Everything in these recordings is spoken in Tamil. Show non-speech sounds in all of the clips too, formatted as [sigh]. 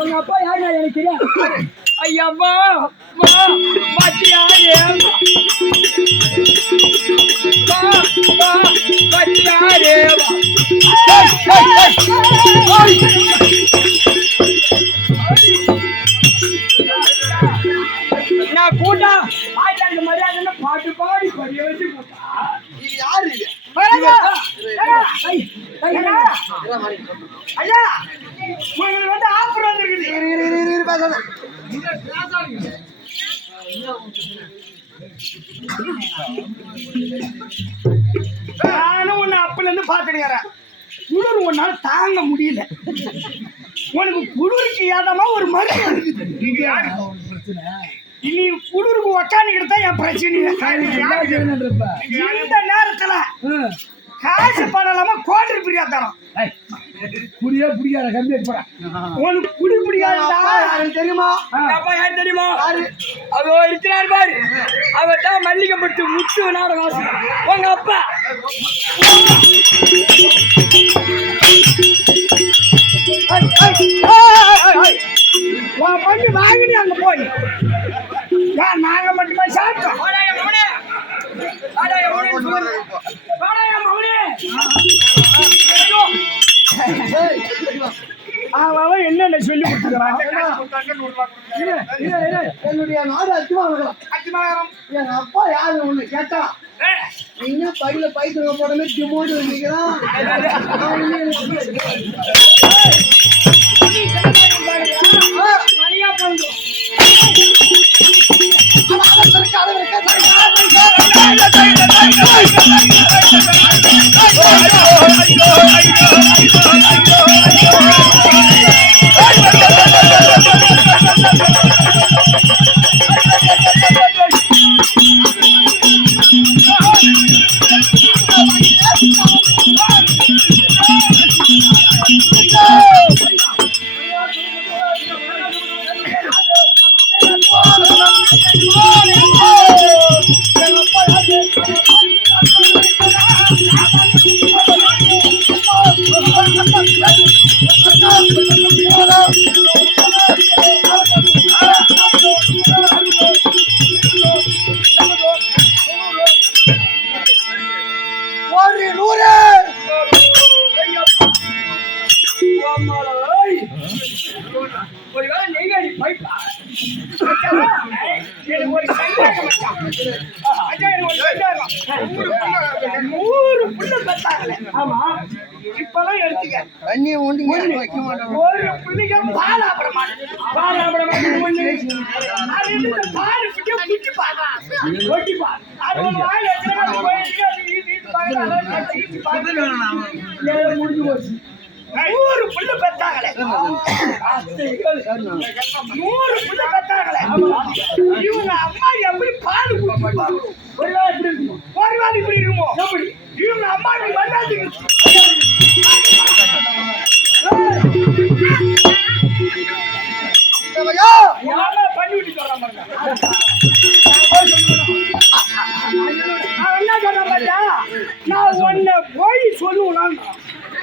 உங்க அப்பா யாரு எனக்கு தெரியும் ஐயா வா வா மாத்தியாரே வா வா மாத்தியாரே நான் கூட்டா ஆயிட்டாங்க மரியாதை பாட்டு பாடி படிய வச்சு கூட்டா இது யாரு இது ஐயா ஐயா உங்களுக்கு வந்து ஆஃபர் வந்துருக்குது இரு, இரு, இரு, இரு, இரு, பேசாத. நானும் உன்னை அப்பல இருந்து பாத்துக்கிறேன் குளிர் உன்னால தாங்க முடியல. உனக்கு குளிருக்கு ஏதமா ஒரு மருந்து நீ குளிருக்கு உக்காந்துக்கிட்டு தான் என் பிரச்சனை இந்த நேரத்துல காசு பண்ணலாமா கோட்டர் பிரியா தரோம் புரிய புரியாத கம்பி போட உனக்கு குடி யாருன்னு தெரியுமா? அப்பா யார் தெரியுமா? அவ இருக்கிறார் பாரு. அவர் தான் மல்லிகைப்பட்டு முத்து நாடகம் உங்க அப்பா. உன் என்னுடைய நாடு அத்திமாவரம் எங்க அப்பா யாரு ஒண்ணு கேட்டா நீ என்ன பையில பைத்துல போடமே டிமோடு நிக்கிறான் அவன் நூறு புள்ள பெத்தாங்களே. ஆமா. இப்பெல்லாம் எடுத்துக்க. தண்ணி மாட்டான் ஒரு புள்ளிக பால் ஆபட மாட்டேன். பால் ஆபட மாட்டேன். [laughs] அது இந்த பால் பிடிக்க பிடிச்சு பால் ஒட்டி பால் அது வாயில எடுத்துட்டு அது போயிட்டு முடிஞ்சு போச்சு. நூறு புல்லு பெத்தாங்களே. நூறு புல்லு பெத்தாங்களே. இவங்க அம்மா எப்படி பால் ஒரு நாள் இப்படி இருக்குமோ ஒரு நாள் இப்படி இருக்குமோ? எப்படி இவங்க அம்மா இப்படி பண்ணாதீங்க பண்ணி விட்டு. நான் என்ன சொல்றேன்? நான் உன்னை போய் சொல்லுவேன்.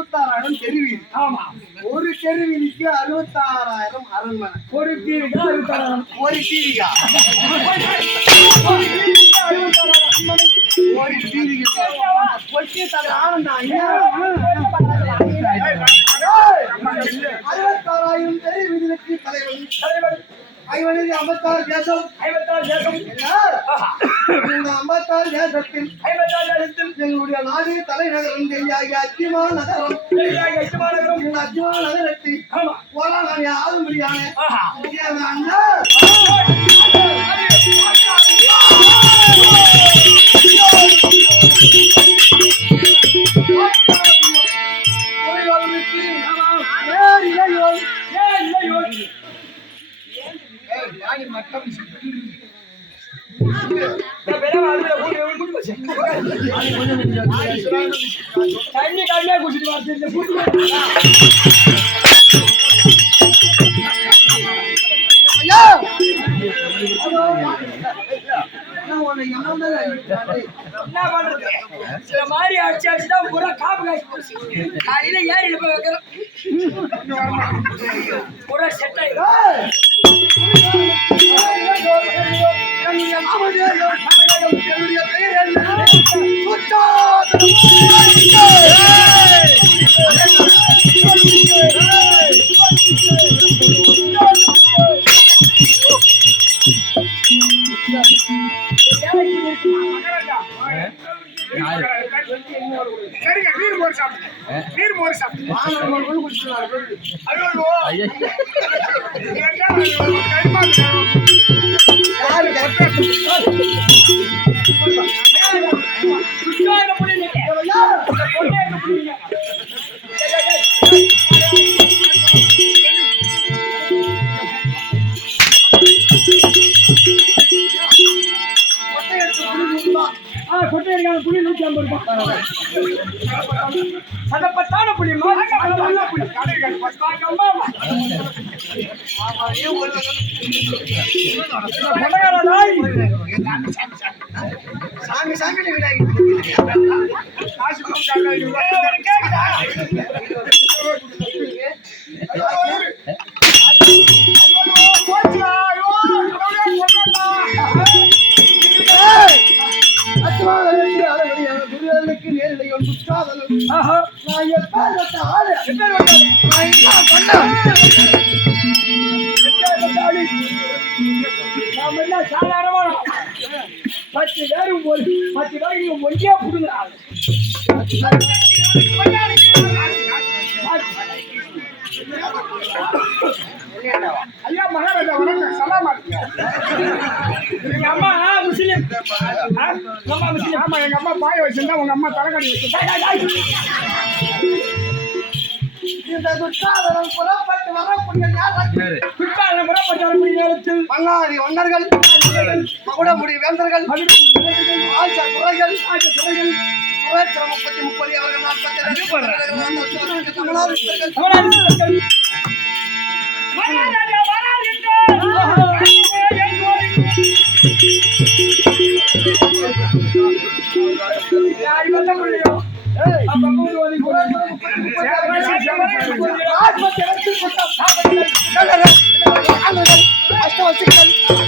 அறுபத்தாறாயிரம் தெரு வீதி ஆமா ஒரு தெரு வீதிக்கு அறுபத்தாறாயிரம் அரண்மனை ஒரு கீழிக்கு அறுபத்தாறாயிரம் ஒரு டிவியா ஒரு கீழிக்கு அறுபத்தாறாயிரம் அரண்மனை ஒரு டிவிக்கு ஒட்டி தலை ஆனந்தான் அறுபத்தாறாயிரம் தெரு வீதிக்கு தலைவன் ஐவனது ஐம்பத்தாறு தேசம். ஐம்பத்தாறு தேசம். இந்த ஐம்பத்தாறு தேசத்தில் ஐம்பத்தாறு தேசத்தில் எங்களுடைய நாடு தலைநகரம் தெரியாகிய அத்திமா நகரம். பெரியாக எட்டுமாநகரம் இந்த அத்திமா நகரத்தில் ஆமா. போராட யாரும் முடியாத ஆஹா. அண்ணா ஐயா! என்ன பண்றது சில மாதிரி அடிச்சு அடிச்சு பூரா காப்பு காய்ச்சி போச்சு. காலையில போய் வைக்கிறோம். பூரா செட் ஆயிடும். என்னுடைய பெயர் என்ன? யாரு கேட்டது? கொட்டை இருக்காங்க புளி நூற்றி ஐம்பது ரூபாய் சதப்பத்தான புளி நல்ல புளி அம்மா சாமி சாமி. நாம என்ன சாதாரணமான பத்து பேரும் பத்து பேருக்கு நீங்க ஒண்டியா புடுங்குறாங்க ஐயா மகாராஜா வணக்கம் சலாமா எங்க அம்மா முஸ்லீம் அம்மா முஸ்லீம் ஆமா எங்க அம்மா பாய வச்சிருந்தா உங்க அம்மா தலைக்கடி வச்சிருந்தா. இந்த துஷ்டாதனம் புறப்பட்டு வரக்கூடிய நேரத்தில் பிற்கால முறைப்பட்ட நேரத்தில் மன்னாரி மன்னர்கள் மகுடமுடி வேந்தர்கள் ஆட்ச துறைகள் சுரேந்திர முப்பத்தி முப்பது அவர்கள் நாற்பத்தி தமிழார்கள் தமிழர்கள் யாரு வந்த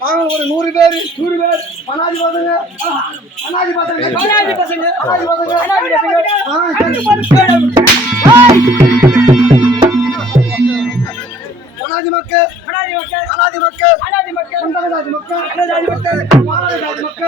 நாங்க ஒரு நூறு பேர் நூறு பேர். அனாதி பசங்க அனாதி பசங்க அனாதி பசங்க. அனாதி பசங்க அனாதி பசங்க. அனாதி மக்கள். அனாதி மக்கள். அனாதி மக்கள். அனாதி மக்கள். அந்தகராதி மக்கள். மக்கள் மாநில மக்கள்.